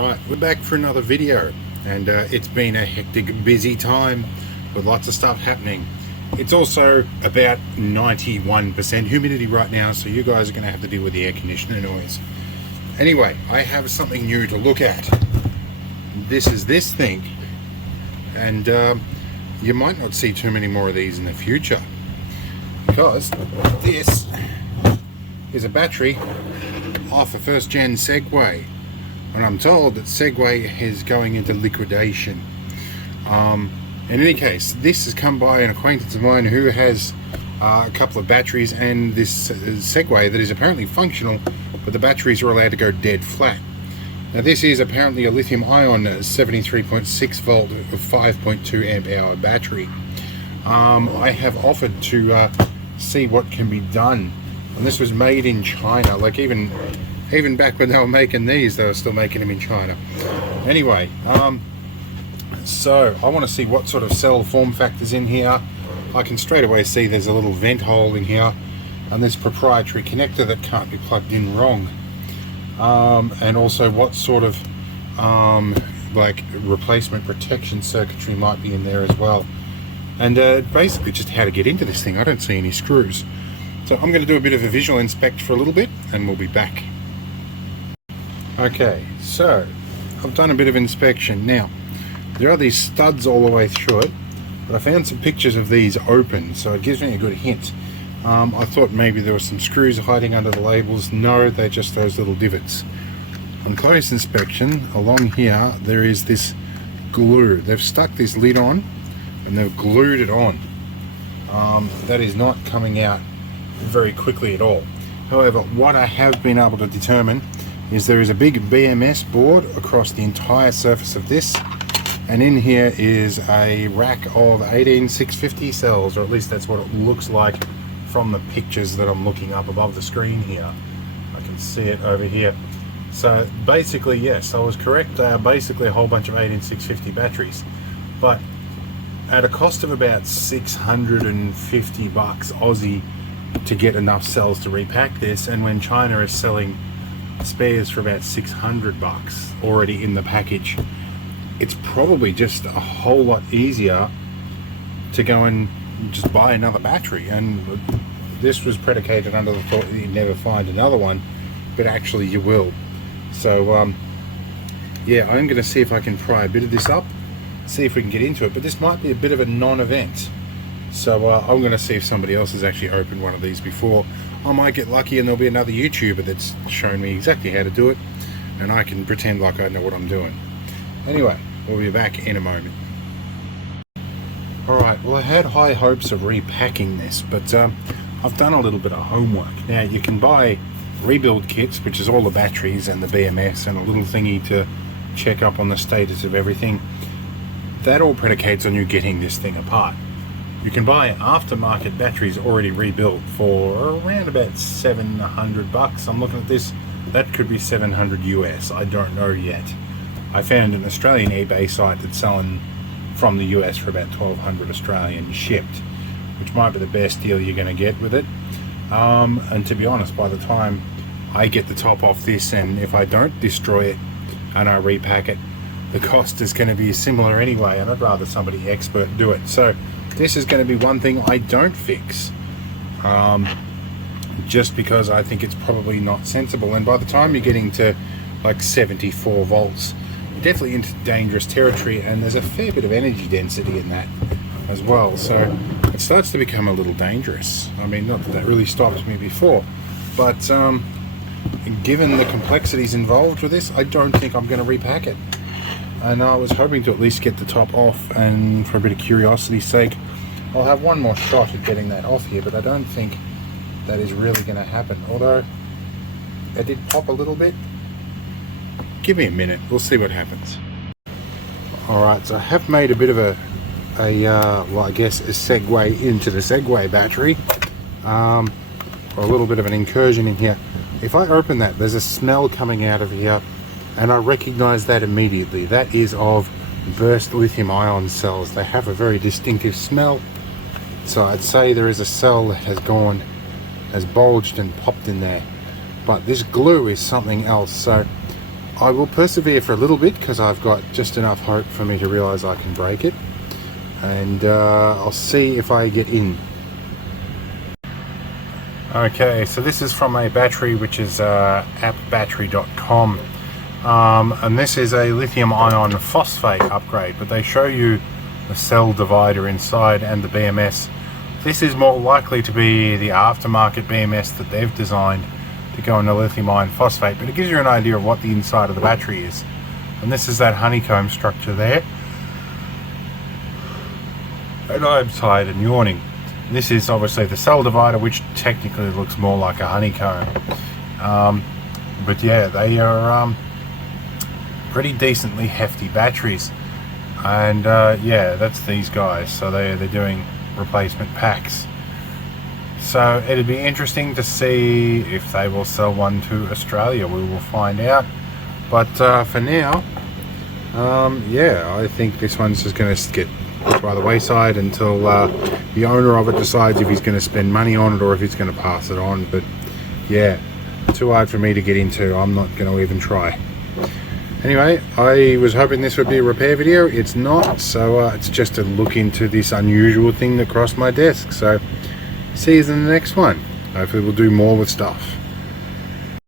Alright, we're back for another video, and it's been a hectic, busy time with lots of stuff happening. It's also about 91% humidity right now, so you guys are going to have to deal with the air conditioner noise. Anyway, I have something new to look at. This is this thing, and you might not see too many more of these in the future, because this is a battery off a first gen Segway. And I'm told that Segway is going into liquidation. In any case, this has come by an acquaintance of mine who has a couple of batteries and this Segway that is apparently functional, but the batteries are allowed to go dead flat. Now this is apparently a lithium ion 73.6 volt 5.2 amp hour battery. I have offered to see what can be done, and this was made in China. Like even back when they were making these, they were still making them in China. Anyway, so I want to see what sort of cell form factors in here. I can straight away see there's a little vent hole in here, and this proprietary connector that can't be plugged in wrong. And also what sort of like replacement protection circuitry might be in there as well. And basically just how to get into this thing. I don't see any screws. So I'm going to do a bit of a visual inspect for a little bit, and we'll be back. Okay, so I've done a bit of inspection. Now, there are these studs all the way through it, but I found some pictures of these open, so it gives me a good hint. I thought maybe there were some screws hiding under the labels. No, they're just those little divots. On close inspection, along here, there is this glue. They've stuck this lid on, and they've glued it on. That is not coming out very quickly at all. However, what I have been able to determine is there is a big BMS board across the entire surface of this, and in here is a rack of 18650 cells, or at least that's what it looks like from the pictures that I'm looking up above the screen here. I can see it over here. So basically, yes, I was correct. They are basically a whole bunch of 18650 batteries, but at a cost of about 650 bucks Aussie to get enough cells to repack this, and when China is selling spares for about 600 bucks already in the package, it's probably just a whole lot easier to go and just buy another battery. And this was predicated under the thought that you'd never find another one, but actually you will. So yeah, I'm going to see if I can pry a bit of this up, see if we can get into it, but this might be a bit of a non-event. So I'm going to see if somebody else has actually opened one of these before. I might get lucky and there'll be another YouTuber that's shown me exactly how to do it, and I can pretend like I know what I'm doing. Anyway, we'll be back in a moment. Alright, well, I had high hopes of repacking this, but I've done a little bit of homework. Now, you can buy rebuild kits, which is all the batteries and the BMS and a little thingy to check up on the status of everything. That all predicates on you getting this thing apart. You can buy aftermarket batteries already rebuilt for around about 700 bucks. I'm looking at this, that could be 700 US, I don't know yet. I found an Australian eBay site that's selling from the US for about 1200 Australian shipped, which might be the best deal you're going to get with it. And to be honest, by the time I get the top off this, and if I don't destroy it and I repack it, the cost is going to be similar anyway, and I'd rather somebody expert do it. So this is going to be one thing I don't fix, just because I think it's probably not sensible. And by the time you're getting to like 74 volts, you're definitely into dangerous territory, and there's a fair bit of energy density in that as well. So it starts to become a little dangerous. I mean, not that really stopped me before, but given the complexities involved with this, I don't think I'm going to repack it. And I was hoping to at least get the top off, and for a bit of curiosity's sake, I'll have one more shot at getting that off here, but I don't think that is really going to happen. Although it did pop a little bit. Give me a minute, we'll see what happens. Alright, so I have made a bit of well, I guess a segue into the Segway battery, or a little bit of an incursion in here. If I open that, there's a smell coming out of here, and I recognize that immediately. That is of burst lithium ion cells. They have a very distinctive smell. So I'd say there is a cell that has bulged and popped in there. But this glue is something else. So I will persevere for a little bit because I've got just enough hope for me to realise I can break it, and I'll see if I get in. Okay, so this is from a battery which is appbattery.com, and this is a lithium ion phosphate upgrade, but they show you the cell divider inside and the BMS. This is more likely to be the aftermarket BMS that they've designed to go into lithium iron phosphate, but it gives you an idea of what the inside of the battery is. And this is that honeycomb structure there. And I'm tired and yawning. This is obviously the cell divider, which technically looks more like a honeycomb. But yeah, they are pretty decently hefty batteries. And yeah, that's these guys. So they're doing replacement packs. So it'd be interesting to see if they will sell one to Australia. We will find out. But for now, yeah, I think this one's just going to get put by the wayside until the owner of it decides if he's going to spend money on it or if he's going to pass it on. But yeah, too hard for me to get into. I'm not going to even try. Anyway, I was hoping this would be a repair video. It's not, so it's just a look into this unusual thing that crossed my desk. So see you in the next one. Hopefully we'll do more with stuff.